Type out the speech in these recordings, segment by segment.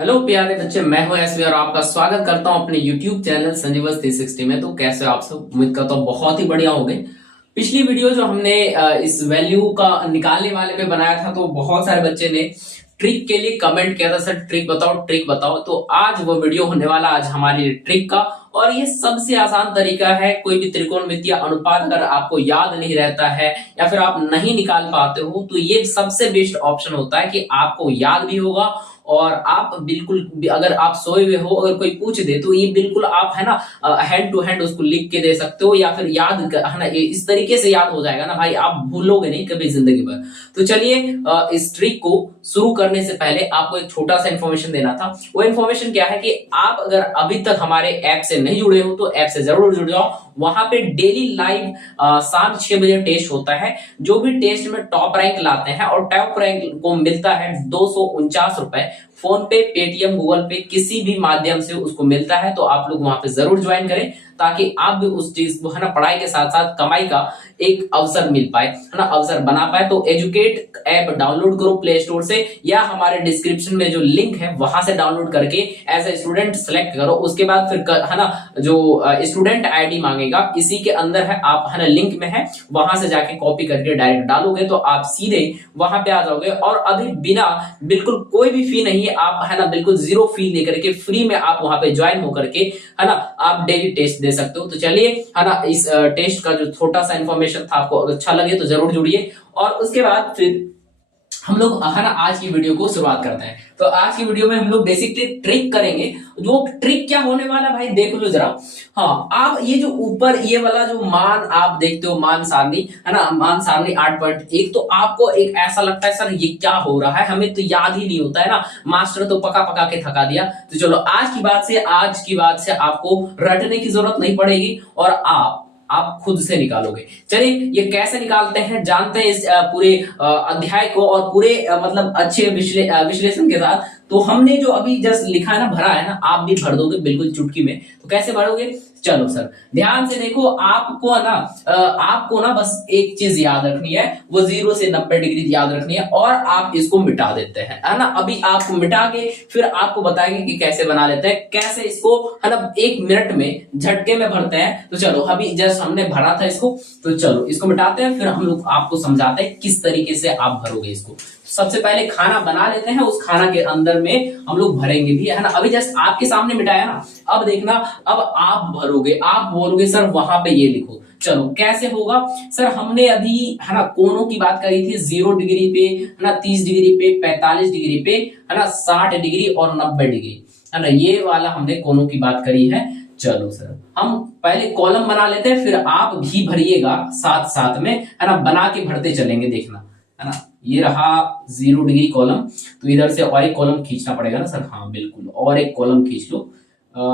Hello प्यारे बच्चे, मैं हूं एसवी और आपका स्वागत करता हूं अपने YouTube चैनल संजीवस 360 में। तो कैसे हो आप सब? उम्मीद करता हूं बहुत ही बढ़िया हो गए। पिछली वीडियो जो हमने इस वैल्यू का निकालने वाले पे बनाया था, तो बहुत सारे बच्चे ने ट्रिक के लिए कमेंट किया था, सर ट्रिक बताओ ट्रिक बताओ। तो आज वो वीडियो होने वाला आज हमारी ट्रिक का। और ये सबसे आसान तरीका है। कोई भी त्रिकोणमितीय अनुपात अगर आपको याद नहीं रहता है या फिर आप नहीं निकाल पाते हो, तो ये सबसे बेस्ट ऑप्शन होता है कि आपको याद भी होगा और आप बिल्कुल अगर आप सोए हुए हो, अगर कोई पूछ दे तो ये बिल्कुल आप है ना हैंड टू हैंड उसको लिख के दे सकते हो, या फिर है ना ये इस तरीके से याद हो जाएगा ना भाई, आप भूलोगे नहीं कभी जिंदगी भर। तो चलिए इस ट्रिक को शुरू करने से पहले आपको एक छोटा सा इन्फॉर्मेशन देना था। वो इन्फॉर्मेशन क्या है कि आप अगर अभी तक हमारे ऐप से नहीं जुड़े हो तो ऐप से जरूर जुड़ जाओ। वहां पे डेली लाइव शाम 6 बजे टेस्ट होता है। जो भी टेस्ट में टॉप रैंक लाते हैं, और टॉप रैंक को मिलता है 249 रुपए। फोन पे, पेटीएम, गूगल पे किसी भी माध्यम से उसको मिलता है। तो आप लोग वहां पे जरूर ज्वाइन करें ताकि आप भी उस चीज को है ना पढ़ाई के साथ साथ कमाई का एक अवसर मिल पाए, है ना अवसर बना पाए। तो एजुकेट ऐप डाउनलोड करो प्ले स्टोर से, या हमारे डिस्क्रिप्शन में जो लिंक है वहां से डाउनलोड करके एज ए स्टूडेंट सेलेक्ट करो। उसके बाद फिर है ना जो स्टूडेंट आईडी मांगेगा, इसी के अंदर है, आप है ना लिंक में है, वहां से जाके कॉपी करके डायरेक्ट डालोगे तो आप सीधे वहां पे आ जाओगे। और अभी बिना बिल्कुल कोई भी फी नहीं है, आप है ना बिल्कुल जीरो फी लेकर के फ्री में आप वहां पे ज्वाइन होकर के है ना आप डेली टेस्ट दे सकते हो। तो चलिए है ना इस टेस्ट का जो छोटा सा इन्फॉर्मेशन था, आपको अच्छा लगे तो जरूर जुड़िए। और उसके बाद फिर हम लोग है ना आज की वीडियो को शुरुआत करते हैं। तो आज की वीडियो में हम लोग बेसिकली ट्रिक करेंगे। जो ट्रिक क्या होने वाला भाई देख लो जरा। हाँ, आप ये जो ऊपर ये वाला जो मान आप देखते हो, मान सारणी है ना, मान सारणी 8.1, तो आपको एक ऐसा लगता है सर ये क्या हो रहा है, हमें तो याद ही नहीं होता है ना, मास्टर तो पका पका के थका दिया। तो चलो आज की बात से आपको रटने की जरूरत नहीं पड़ेगी और आप खुद से निकालोगे। चलिए ये कैसे निकालते हैं जानते हैं इस पूरे अध्याय को, और पूरे मतलब अच्छे विश्लेषण के साथ। तो हमने जो अभी जस्ट लिखा है ना, भरा है ना, आप भी भर दोगे बिल्कुल चुटकी में। तो कैसे भरोगे? चलो सर ध्यान से देखो। आपको ना बस एक चीज याद रखनी है, वो 0 से 90 डिग्री याद रखनी है, और आप इसको मिटा देते हैं, है ना। अभी आपको मिटा के फिर आपको बताएंगे कि कैसे बना लेते हैं, कैसे इसको है ना 1 मिनट में झटके में भरते हैं। तो चलो अभी जस्ट हमने भरा था इसको, तो चलो इसको मिटाते हैं, फिर हम लोग आपको समझाते हैं किस तरीके से आप भरोगे इसको। सबसे पहले खाना बना लेते हैं, उस खाना के अंदर में हम लोग भरेंगे भी, है ना। अभी जस्ट आपके सामने मिटाया ना, अब देखना, अब आप भरोगे, आप बोलोगे सर वहां पे ये लिखो। चलो कैसे होगा सर? हमने अभी है ना कोणों की बात करी थी, 0 डिग्री पे, है ना 30 डिग्री पे, 45 डिग्री पे, है ना 60 डिग्री और 90 डिग्री, है ना, ये वाला हमने कोणों की बात करी है। चलो सर हम पहले कॉलम बना लेते हैं, फिर आप भी भरिएगा साथ साथ में, है ना, बना के भरते चलेंगे, देखना है ना। ये रहा 0 डिग्री कॉलम, तो इधर से और एक कॉलम खींचना पड़ेगा ना सर। हाँ बिल्कुल, और एक कॉलम खींच लो।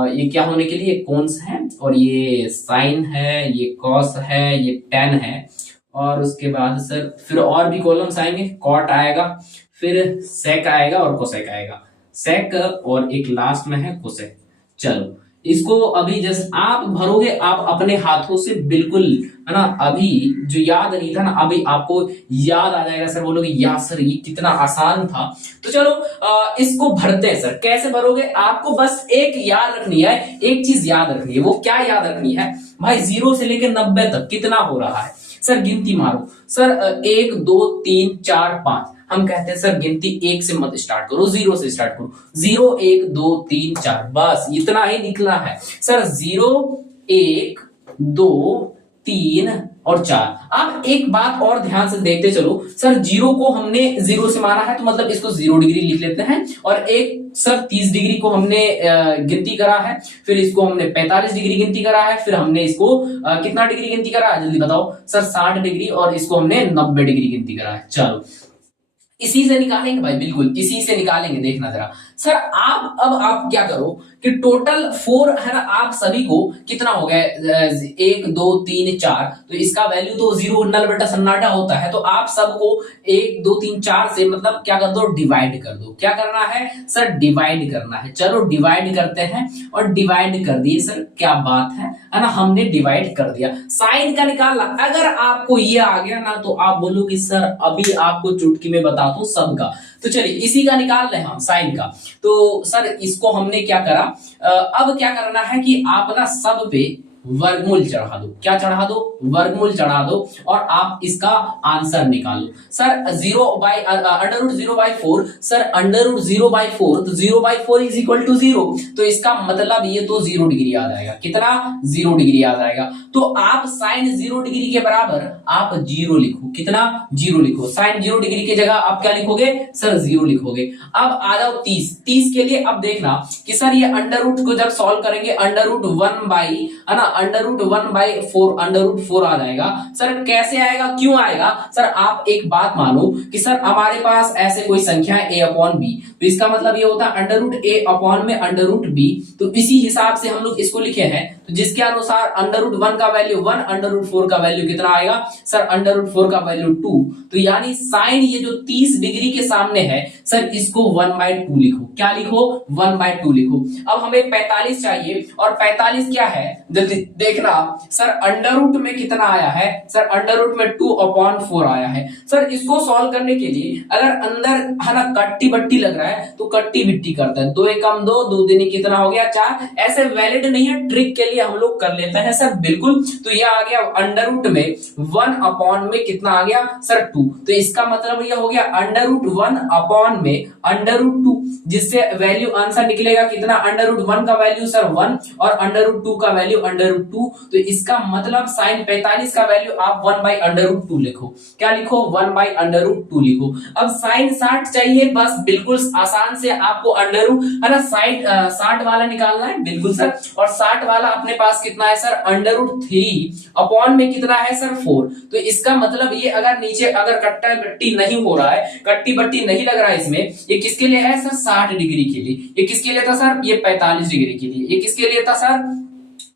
ये क्या होने के लिए? कोन्स है, और ये साइन है, ये कॉस है, ये टेन है। और उसके बाद सर फिर और भी कॉलम्स आएंगे, कॉट आएगा, फिर सेक आएगा और कोसेक आएगा, सेक, और एक लास्ट में है कोसेक। चलो इसको अभी जस्ट आप भरोगे, आप अपने हाथों से बिल्कुल, है ना। अभी जो याद नहीं था ना, अभी आपको याद आ जाएगा। सर बोलोगे यार सर ये कितना आसान था। तो चलो इसको भरते हैं। सर कैसे भरोगे? आपको बस एक याद रखनी है, एक चीज याद रखनी है। वो क्या याद रखनी है भाई? 0 से लेकर 90 तक कितना हो रहा है सर? गिनती मारो सर, 1 2 3 4 5। हम कहते हैं सर गिनती 1 से मत स्टार्ट करो, 0 से स्टार्ट करो। 0 1 2 3 4, बस इतना ही लिखना है सर। 0 1 2 3 और 4। अब एक बात और ध्यान से देखते चलो सर, 0 को हमने 0 से माना है, तो मतलब इसको 0 डिग्री लिख लेते हैं। और एक सर 30 डिग्री को हमने गिनती करा है, फिर इसको हमने 45 डिग्री गिनती करा है, फिर हमने इसको कितना डिग्री गिनती करा है जल्दी बताओ सर? 60 डिग्री, और इसको हमने 90 डिग्री गिनती करा है। चलो इसी से निकालेंगे भाई, बिल्कुल इसी से निकालेंगे। देखना जरा सर, अब आप क्या करो कि टोटल 4 है ना, आप सभी को कितना हो गया? 1 2 3 4, तो इसका वैल्यू तो 0 नल बटा सन्नाटा होता है। तो आप सबको 1 2 3 4 से मतलब क्या कर दो? डिवाइड कर दो। क्या करना है सर? डिवाइड करना है। चलो डिवाइड करते हैं, और डिवाइड कर दिए सर, क्या बात है ना, हमने डिवाइड कर दिया। साइन का निकालना, अगर आपको ये आ गया ना, तो आप बोलोगे सर अभी आपको चुटकी में बता बताता हूं सबका। तो चलिए इसी का निकाल रहे हैं हम साइन का। तो सर इसको हमने क्या करा, अब क्या करना है कि आप ना सब पे वर्गमूल चढ़ा दो। क्या चढ़ा दो? वर्गमूल चढ़ा दो और आप इसका आंसर निकालो। सर 0/√0/4, सर √0/4, तो 0/4 इज इक्वल टू 0, तो इसका मतलब ये तो 0 डिग्री आ जाएगा। कितना? 0 डिग्री आ जाएगा। तो आप साइन 0 डिग्री के बराबर आप 0 लिखो। कितना? 0 लिखो। साइन 0 डिग्री की जगह आप क्या लिखोगे? सर 0 लिखोगे। अब आ जाओ 30 के लिए। अब देखना कि सर ये अंडर रूट को जब सॉल्व करेंगे, √1/, है ना, √1/4, √4 आ जाएगा। सर कैसे आएगा, क्यों आएगा? सर आप एक बात मानो कि सर हमारे पास ऐसे कोई संख्या है a/b, तो इसका मतलब ये होता है √a/√b। तो इसी हिसाब से हम लोग इसको लिखे हैं, तो जिसके अनुसार √1 का वैल्यू 1, √4 का वैल्यू कितना आएगा? सर √4 का वैल्यू 2। तो यानी साइन ये जो 30 डिग्री के सामने है, सर इसको 1/2 लिखो। क्या लिखो? 1/2 लिखो। अब हमें 45 चाहिए, और 45 क्या है जल्दी देखना। सर अंडर रूट में कितना आया है? सर अंडर रूट में 2/4 आया है। सर इसको सॉल्व करने के लिए अगर अंदर है ना कट्टी बट्टी लग रहा है, तो कट्टी बिट्टी करता है। 2 एकम 2, 2 दूनी कितना हो गया? 4। ऐसे वैलिड नहीं है, ट्रिक के लिए हम लोग कर लेते हैं सर, बिल्कुल। तो यह आ गया अंडर रूट में 1 में कितना आ गया? सर 2। तो इसका मतलब यह हो गया √1 में √2, जिससे वैल्यू आंसर निकलेगा कितना? √1 का वैल्यू सर 1 और √2 का वैल्यू √2। तो इसका मतलब साइन 45 का वैल्यू आप 1/√2 लिखो। क्या लिखो? 1/√2 लिखो। अब साइन 60 चाहिए, बस बिल्कुल आसान से आपको अंडर रूट है ना साइन 60 वाला निकालना है, बिल्कुल सर। और 60 वाला अपने पास कितना है सर? √3 में कितना है सर? 4। तो इसका मतलब ये अगर नीचे अगर कट्टा बट्टी नहीं हो रहा है, कट्टी बट्टी नहीं लग रहा है इसमें, ये किसके लिए है सर? 60 डिग्री के लिए। ये किसके लिए था सर? ये 45 डिग्री के लिए। ये किसके लिए था सर?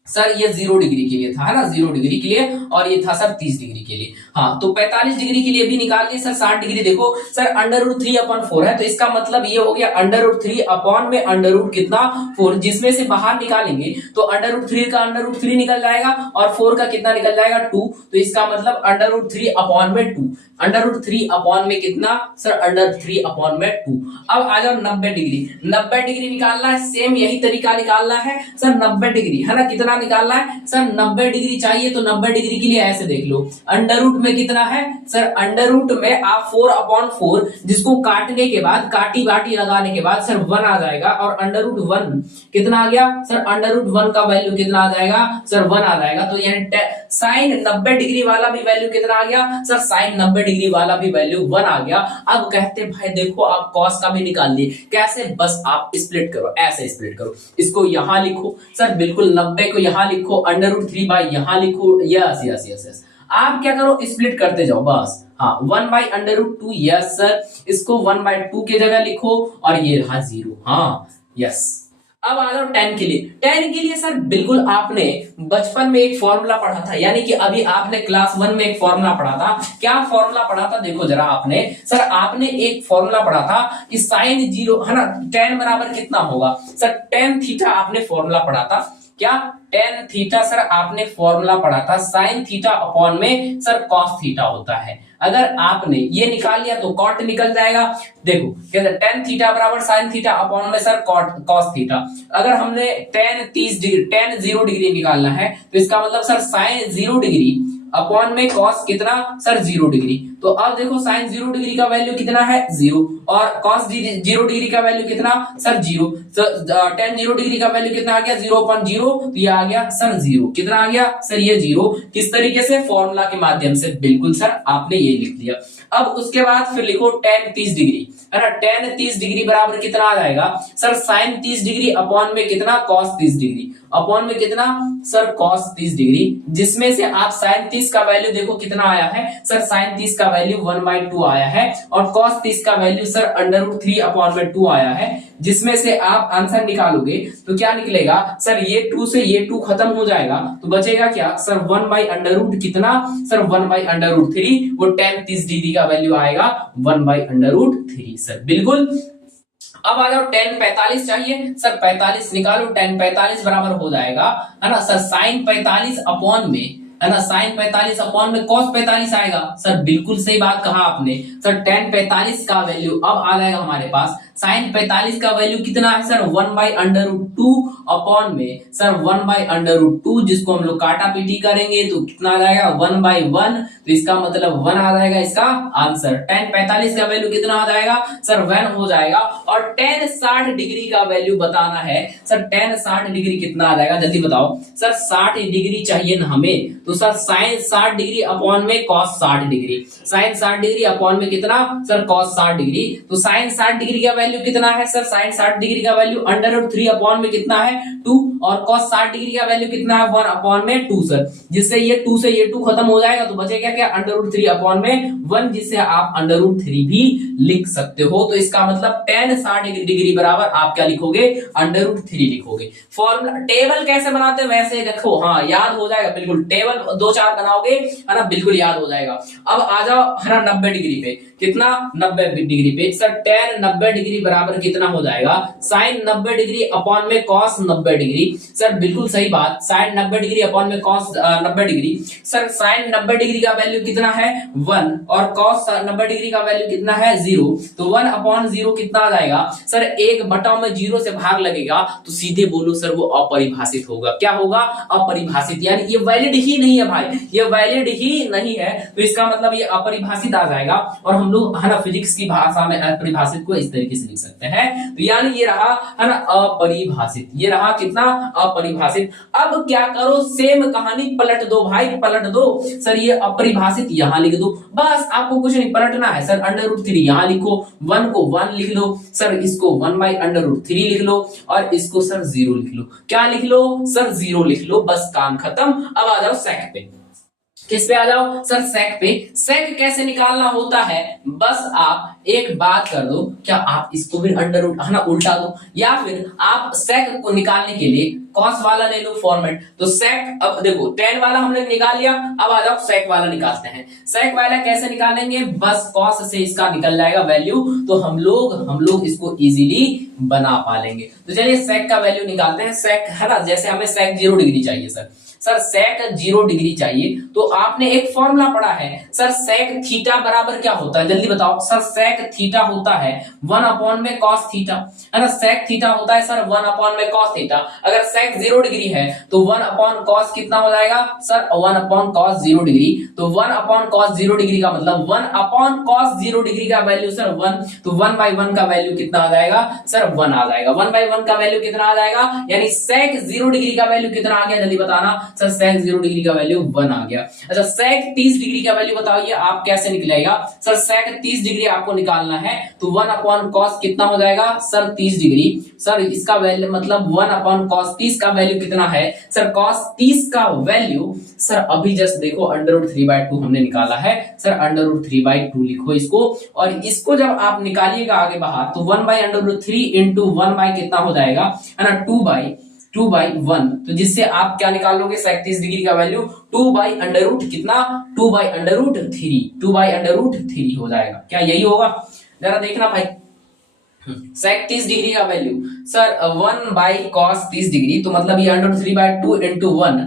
सर ये 0 डिग्री के लिए था, है ना, 0 डिग्री के लिए। और ये था सर 30 डिग्री के लिए। हाँ, तो 45 डिग्री के लिए भी निकाल लिए सर। 60 डिग्री देखो सर √3/4 है, तो इसका मतलब ये हो गया √3 में √, कितना? 4, जिसमें से बाहर निकालेंगे तो √3 का √3 निकल जाएगा और 4 का कितना निकल जाएगा? 2। तो इसका मतलब √3/2। √3 में कितना? सर √3/2। अब आ जाओ 90 डिग्री। 90 डिग्री निकालना है, सेम यही तरीका निकालना है सर। 90 डिग्री है ना, कितना निकालना है सर? 90 डिग्री चाहिए, तो 90 डिग्री के लिए ऐसे देख लो। अंडर रूट में कितना है सर? अंडर रूट में आप 4/4, जिसको काटने के बाद काटी बाटी लगाने के बाद सर 1 आ जाएगा। और √1 कितना आ गया सर? √1 का वैल्यू कितना आ जाएगा सर? 1 आ जाएगा। तो यानी साइन 90 डिग्री वाला भी वैल्यू कितना आ गया सर? साइन 90 डिग्री वाला भी वैल्यू 1 आ गया। अब कहते भाई देखो आप कॉस का भी निकाल लिए। कैसे? बस आप स्प्लिट करो, ऐसे स्प्लिट करो। इसको यहां लिखो सर, बिल्कुल 90 को यहां लिखो, √3 यहां लिखो। Yes yes yes yes. आप क्या करो? स्प्लिट करते जाओ बस। हाँ, 1/√2। यस सर, इसको 1/2 की जगह लिखो और ये रहा 0। हाँ यस। अब आ जाओ 10 के लिए। 10 के लिए सर बिल्कुल आपने बचपन में एक फॉर्मूला पढ़ा था, यानी कि अभी आपने क्लास 1 में एक फॉर्मूला पढ़ा था। क्या फॉर्मूला पढ़ा था? देखो जरा आपने, सर आपने एक फॉर्मूला पढ़ा था कि साइन 0 है ना, tan बराबर कितना होगा सर? tan थीटा आपने फॉर्मूला पढ़ा था। क्या? tan थीटा सर आपने फॉर्मूला पढ़ा था। साइन थीटा अपॉन में सर कॉस थीटा होता है। अगर आपने ये निकाल लिया तो कॉट निकल जाएगा। देखो कहते tan थीटा बराबर साइन थीटा अपॉन में सर कॉस थीटा। अगर हमने tan 0 डिग्री निकालना है, तो इसका मतलब सर साइन 0 डिग्री अपॉन में कॉस कितना सर? 0 डिग्री। तो अब देखो साइन 0 डिग्री का वैल्यू कितना है? 0। और कॉस 0 डिग्री का वैल्यू कितना सर? 0। तो tan 0 डिग्री का वैल्यू कितना आ गया? 0/0। तो ये आ गया सर 0। कितना आ गया सर? ये 0। किस तरीके से? फॉर्मूला के माध्यम से। बिल्कुल सर, आपने ये लिख लिया। अब उसके बाद फिर लिखो tan 30 डिग्री, है ना। tan 30 डिग्री बराबर कितना आ जाएगा सर? साइन 30 डिग्री अपॉन में कितना? कॉस 30 डिग्री अपॉन में कितना सर? कॉस 30 डिग्री, जिसमें से आप साइन 30 का वैल्यू देखो कितना आया है सर? साइन 30 का वैल्यू 1/2 आया है और कॉस 30 का वैल्यू सर √3/2 आया है, जिसमें से आप आंसर निकालोगे तो क्या निकलेगा सर? ये 2 से ये 2 खत्म हो जाएगा, तो बचेगा क्या सर? 1/√, कितना सर? 1/√3। वो tan 30 डिग्री का वैल्यू आएगा 1/√3 सर, बिल्कुल। अब आ जाओ tan 45 चाहिए सर। 45 निकालो। tan 45 बराबर हो जाएगा, है ना सर? साइन 45 अपॉन में है ना, साइन 45 अपॉन में कॉस 45 आएगा। सर बिल्कुल सही बात कहा आपने। सर tan 45 का वैल्यू अब आ जाएगा हमारे पास, साइन 45 का वैल्यू कितना है सर 1/√2 अपॉन में सर 1/√2, जिसको हम लोग काटा पीटी करेंगे तो कितना आ जाएगा 1/1, तो इसका मतलब 1 आ जाएगा इसका आंसर। tan 45 का वैल्यू कितना आ जाएगा सर 1 हो जाएगा। और tan 60 डिग्री का वैल्यू बताना है सर, tan 60 डिग्री कितना आ जाएगा जल्दी बताओ सर। 60 डिग्री चाहिए ना हमें, तो सर साइन 60 डिग्री अपॉन में cos 60 degree, sine 60 degree upon में कितना सर कॉस 60 डिग्री, तो साइन 60 डिग्री का वैल्यू कितना है सर, साइन 60 डिग्री का वैल्यू √3 अपॉन में कितना है 2, और कॉस 60 डिग्री का वैल्यू कितना है 1 अपॉन में 2 सर, जिससे ये 2 से ये 2 खत्म हो जाएगा तो बचेगा क्या √3 अपॉन में 1, जिसे आप √3 भी लिख सकते हो। तो इसका मतलब tan 60 डिग्री बराबर आप क्या लिखोगे √3 लिखोगे। फॉर्मूला टेबल कैसे बनाते हैं वैसे रखो, हाँ याद हो जाएगा बिल्कुल, टेबल 2-4 बनाओगे है ना, बिल्कुल याद हो जाएगा। अब आ जाओ है ना 90 डिग्री पे, कितना 90 डिग्री पे सर tan 90 डिग्री बराबर कितना हो जाएगा साइन 90 डिग्री अपॉन में कॉस 90 डिग्री। सर बिल्कुल सही बात, साइन 90 डिग्री अपॉन में cos 90 degree. Sir sine 90 degree का वैल्यू कितना है 1 और कॉस 90 डिग्री का वैल्यू कितना है 0, तो 1/0 कितना आ जाएगा सर 1/0 से भाग लगेगा तो सीधे बोलो सर वो अपरिभाषित होगा। क्या होगा अपरिभाषित, यानी ये वैलिड ही नहीं है भाई, ये वैलिड ही नहीं है, तो इसका मतलब ये अपरिभाषित आ जाएगा। और हम लोग है ना फिजिक्स की भाषा में अपरिभाषित को इस तरीके से लिख सकते हैं, तो यानी ये रहा है ना अपरिभाषित, ये रहा कितना अपरिभाषित। अब क्या करो सेम कहानी पलट दो भाई, पलट दो सर, ये अपरिभाषित यहां लिख दो, बस आपको कुछ नहीं पलटना है सर। √3 यहां लिखो, 1 को 1 लिख लो सर, इसको 1/√3 लिख लो और इसको सर 0 लिख लो। क्या लिख लो सर 0 लिख लो, बस काम खत्म। अब आ जाओ सेक पे, किस पे आ जाओ सर सेक पे। सेक कैसे निकालना होता है, बस आप एक बात कर दो, क्या आप इसको भी अंडर रूट है ना उल्टा दो, या फिर आप सेक को निकालने के लिए कॉस वाला ले लो फॉर्मेट। तो सेक, अब देखो tan वाला हमने निकाल लिया, अब आ जाओ सेक वाला निकालते हैं। सेक वाला कैसे निकालेंगे, बस कॉस से इसका निकल जाएगा वैल्यू, तो हम लोग इसको इजीली बना पालेंगे। तो चलिए सेक का वैल्यू निकालते हैं। सेक है ना, जैसे हमें सेक 0 डिग्री चाहिए सर सेक 0 डिग्री चाहिए, तो आपने एक फॉर्मूला पढ़ा है सर, सेक थीटा बराबर क्या होता है जल्दी बताओ सर। सेक थीटा होता है 1 अपॉन में कॉस थीटा, है ना, सेक थीटा होता है सर 1 अपॉन में कॉस थीटा। अगर सेक 0 डिग्री है तो 1 अपॉन कॉस कितना हो जाएगा सर 1 अपॉन कॉस 0 डिग्री, तो 1 अपॉन कॉस 0 डिग्री का मतलब 1 अपॉन कॉस 0 डिग्री का वैल्यू सर 1, तो 1/1 का वैल्यू कितना आ जाएगा सर 1 आ जाएगा। 1/1 का वैल्यू कितना आ जाएगा, यानी सेक 0 डिग्री का वैल्यू कितना आ गया जल्दी बताना सर। सेक 0 डिग्री का वैल्यू 1 आ गया। अच्छा सेक 30 डिग्री का वैल्यू बताइए आप कैसे निकलेगा सर। सेक 30 डिग्री आपको निकालना है, तो 1 अपॉन कॉस कितना हो जाएगा सर 30 डिग्री। सर इसका वैल्यू मतलब 1 अपॉन कॉस 30 का वैल्यू कितना है सर, कॉस 30 का वैल्यू सर अभी जस्ट देखो √3/2 हमने निकाला है सर, √3/2 लिखो इसको, और इसको जब आप निकालिएगा आगे बाहर तो 1/√3 इंटू 1 कितना हो जाएगा है ना 2/1, तो जिससे आप क्या निकालोगे सेक 30 डिग्री का वैल्यू 2/√, कितना 2/√3 हो जाएगा। क्या यही होगा, जरा देखना भाई। सेक 30 डिग्री का वैल्यू सर 1/cos 30 डिग्री, तो मतलब ये √3/2 इंटू 1,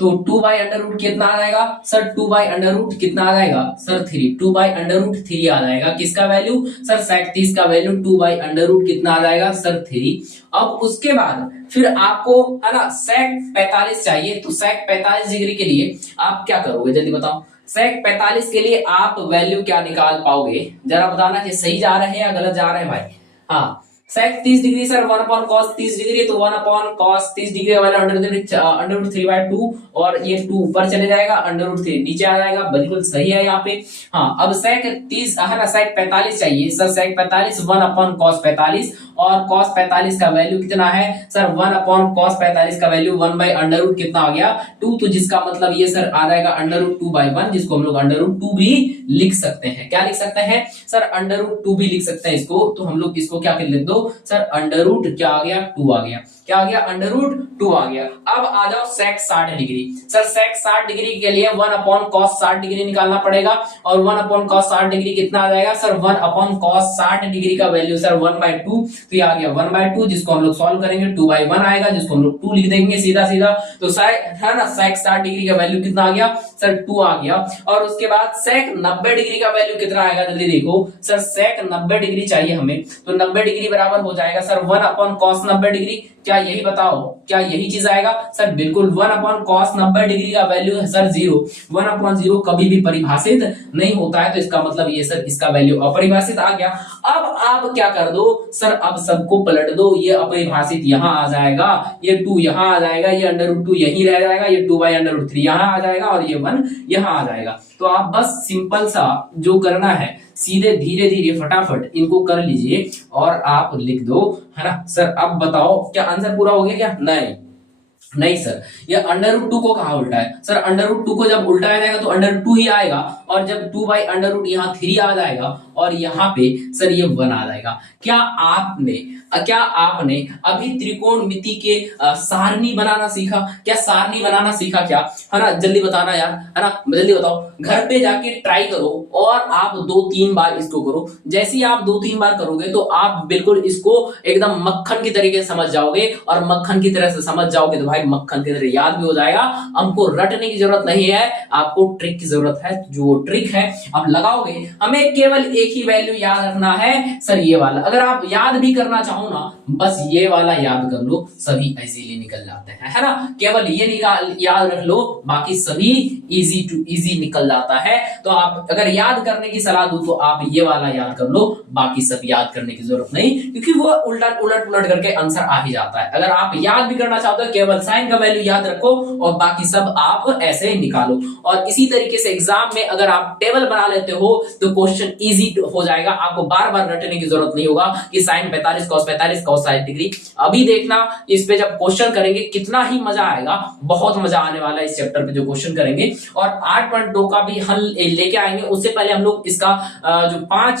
तो 2/√, कितना आ जाएगा सर 2/√, कितना आ जाएगा सर 3, 2/√3 आ जाएगा। किसका वैल्यू सर सेक 30 का वैल्यू 2/√, कितना आ जाएगा सर 3। अब उसके बाद फिर आपको है ना सेक 45 चाहिए, तो सेक 45 डिग्री के लिए आप क्या करोगे जल्दी बताओ। सेक 45 के लिए आप वैल्यू क्या निकाल पाओगे जरा बताना, कि सही जा रहे हैं या गलत जा रहे हैं भाई। हाँ सेक 30 degree sir 1 upon cos 30 degree, तो 1 अपॉन कॉस 30 डिग्री वाला √3/2, और ये 2 ऊपर चले जाएगा, √3 नीचे आ जाएगा, बिल्कुल सही है यहाँ पे। हाँ अब सेक 30 है ना सेक 45 चाहिए सर, सेक 45 1 अपॉन कॉस 45, और कॉस 45 का वैल्यू कितना है सर 1 अपॉन कॉस 45 का वैल्यू 1/√, कितना आ गया 2, तो जिसका मतलब ये सर आ जाएगा √2/1, जिसको हम लोग √2 भी लिख सकते हैं। क्या लिख सकते हैं सर √2 भी लिख सकते हैं इसको, तो हम लोग इसको क्या कर लिख दो सर अंडर रूट क्या आ गया 2 आ गया, क्या आ गया अंडर रूट 2 आ गया। अब आ जाओ सेक 60 डिग्री। सर सेक 60 डिग्री के लिए 1 अपॉन कॉस 60 डिग्री निकालना पड़ेगा और 1 अपॉन कॉस 60 डिग्री कितना आ जाएगा सर 1 अपॉन कॉस 60 डिग्री का वैल्यू सर 1/2, तो ये आ गया 1/2 जिसको हम लोग सॉल्व करेंगे 2/1 आएगा जिसको हम लोग 2 लिख देंगे सीधा सीधा। तो है ना सेक 60 डिग्री का वैल्यू कितना आ गया सर 2 आ गया। और उसके बाद सेक 90 डिग्री का वैल्यू कितना आएगा जल्दी देखो सर सेक 90 डिग्री चाहिए हमें, तो 90 डिग्री बराबर हो जाएगा सर 1 अपॉन कॉस 90 डिग्री। क्या यही बताओ क्या यही चीज आएगा सर बिल्कुल 1 अपॉन कॉस 90 डिग्री का वैल्यू है सर 0। 1 अपॉन 0 कभी भी परिभाषित नहीं होता है, तो इसका मतलब ये सर इसका वैल्यू अपरिभाषित आ गया। अब आप क्या कर दो सर अब सबको पलट दो, ये अपरिभाषित यहां आ जाएगा, ये 2 यहां आ जाएगा, ये अंडर रूट 2 यहीं रह जाएगा, ये 2/√3 यहां आ जाएगा और ये 1 यहां आ जाएगा। तो आप बस सिंपल सा जो करना है सीधे धीरे धीरे फटाफट इनको कर लीजिए और आप लिख दो, है ना। सर अब बताओ क्या आंसर पूरा हो गया क्या? नहीं सर, ये अंडर रूट 2 को कहा उल्टा है सर, अंडर रूट 2 को जब उल्टाया जाएगा तो अंडर रूट 2 ही आएगा और जब 2/√, यहाँ 3 आ जाएगा और यहाँ पे सर ये 1 आ जाएगा। क्या आपने अभी त्रिकोणमिति के सारणी बनाना सीखा? क्या सारणी बनाना सीखा क्या? है ना, जल्दी बताना यार, है ना, जल्दी बताओ। घर पे जाके ट्राई करो और आप 2-3 बार इसको करो। जैसे ही आप 2-3 बार करोगे तो आप बिल्कुल इसको एकदम मक्खन की तरीके से समझ जाओगे और मक्खन की तरह से समझ जाओगे तो भाई मक्खन की तरह याद भी हो जाएगा। हमको रटने की जरूरत नहीं है, आपको ट्रिक की जरूरत है। जो ट्रिक है आप लगाओगे, हमें केवल एक ही वैल्यू याद रखना है सर ये वाला। अगर आप याद भी करना चाहो ना बस ये वाला याद कर लो, सभी इजीली निकल जाते हैं, है ना। केवल ये याद रख लो, बाकी सभी इजी टू इजी निकल जाता है। तो आप अगर याद करने की सलाह दूं तो आप ये वाला याद कर लो, बाकी सब याद करने की जरूरत नहीं, क्योंकि वो उलट करके आंसर आ ही जाता है। अगर आप याद भी करना चाहते हो केवल साइन का वैल्यू याद रखो और बाकी सब आप ऐसे निकालो। और इसी तरीके से एग्जाम में अगर आप टेबल बना लेते हो तो क्वेश्चन इजी हो जाएगा, आपको बार बार रटने की जरूरत नहीं होगा कि साइन 45 cos 45 cos 60 डिग्री। अभी देखना इस पे जब क्वेश्चन करेंगे कितना ही मजा आएगा, बहुत मजा आने वाला है इस चैप्टर पे जो क्वेश्चन करेंगे। और 8.2 का भी हल लेके आएंगे। उससे पहले हम लोग इसका जो 5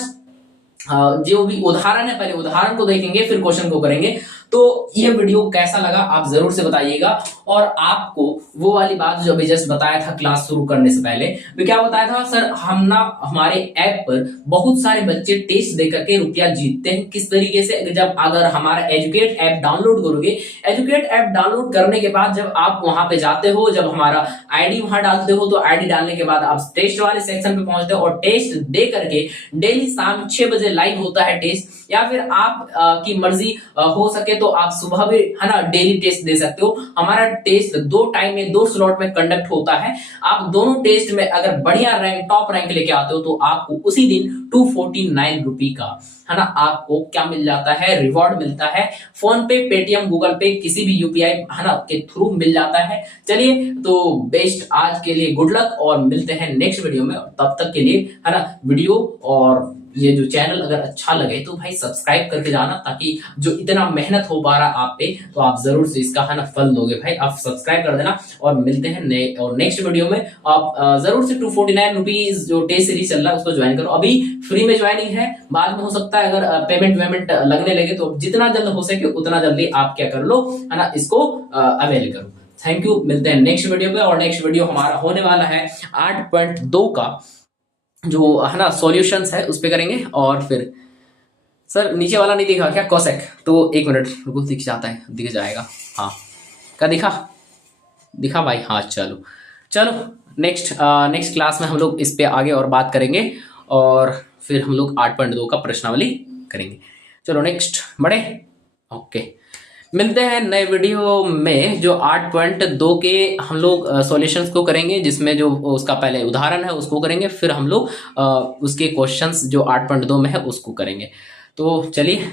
जो भी उदाहरण है पहले उदाहरण को देखेंगे फिर क्वेश्चन को करेंगे। तो यह वीडियो कैसा लगा आप जरूर से बताइएगा। और आपको वो वाली बात जो अभी जस्ट बताया था क्लास शुरू करने से पहले, मैं क्या बताया था सर, हम ना हमारे ऐप पर बहुत सारे बच्चे टेस्ट दे करके रुपया जीतते हैं। किस तरीके से? जब अगर हमारा एजुकेट ऐप डाउनलोड करोगे, एजुकेट ऐप डाउनलोड करने के बाद जब आप वहां पे जाते हो, जब हमारा आईडी वहां डालते हो, तो आईडी डालने के बाद आप टेस्ट वाले सेक्शन पे पहुंचते हो और टेस्ट दे करके डेली शाम 6 बजे लाइव होता है टेस्ट, या फिर आप की मर्जी हो सके तो आप सुबह भी, है ना, डेली टेस्ट दे सकते हो। हमारा टेस्ट 2 टाइम में 2 स्लॉट में कंडक्ट होता है। आप दोनों टेस्ट में अगर बढ़िया रैंक टॉप रैंक लेके आते हो तो आपको उसी दिन 249 रुपए का, है ना, आपको क्या मिल जाता है, रिवॉर्ड मिलता है। फोन पे, पेटीएम, गूगल पे, किसी भी यूपीआई, है ना, के थ्रू मिल जाता है। चलिए तो बेस्ट, आज के लिए गुड लक और मिलते हैं नेक्स्ट वीडियो में। तब तक के लिए, है ना, वीडियो और ये जो चैनल अगर अच्छा लगे तो भाई सब्सक्राइब करके जाना, ताकि जो इतना मेहनत हो पा रहा आप पे तो आप जरूर से इसका, है ना, फल दोगे भाई। आप सब्सक्राइब कर देना और मिलते हैं और नेक्स्ट वीडियो में। आप जरूर से 249 रुपीज जो टेस्ट सीरीज चल रहा है उसको ज्वाइन करो। अभी फ्री में ज्वाइनिंग है, बाद में हो सकता है अगर पेमेंट लगने लगे तो जितना जल्द हो सके उतना जल्दी आप क्या कर लो, है ना, इसको अवेल करो। थैंक यू, मिलते हैं नेक्स्ट वीडियो पे। और नेक्स्ट वीडियो हमारा होने वाला है 8.2 का जो, है ना, सॉल्यूशंस है उस पे करेंगे। और फिर सर नीचे वाला नहीं दिखा क्या, कोसेक? तो 1 मिनट रुको, दिख जाता है, दिख जाएगा। हाँ, क्या दिखा भाई? हाँ, चलो नेक्स्ट क्लास में हम लोग इस पे आगे और बात करेंगे और फिर हम लोग 8.2 का प्रश्नावली करेंगे। चलो नेक्स्ट बढ़े। ओके, मिलते हैं नए वीडियो में जो 8.2 के हम लोग सॉल्यूशंस को करेंगे, जिसमें जो उसका पहले उदाहरण है उसको करेंगे, फिर हम लोग उसके क्वेश्चंस जो 8.2 में है उसको करेंगे। तो चलिए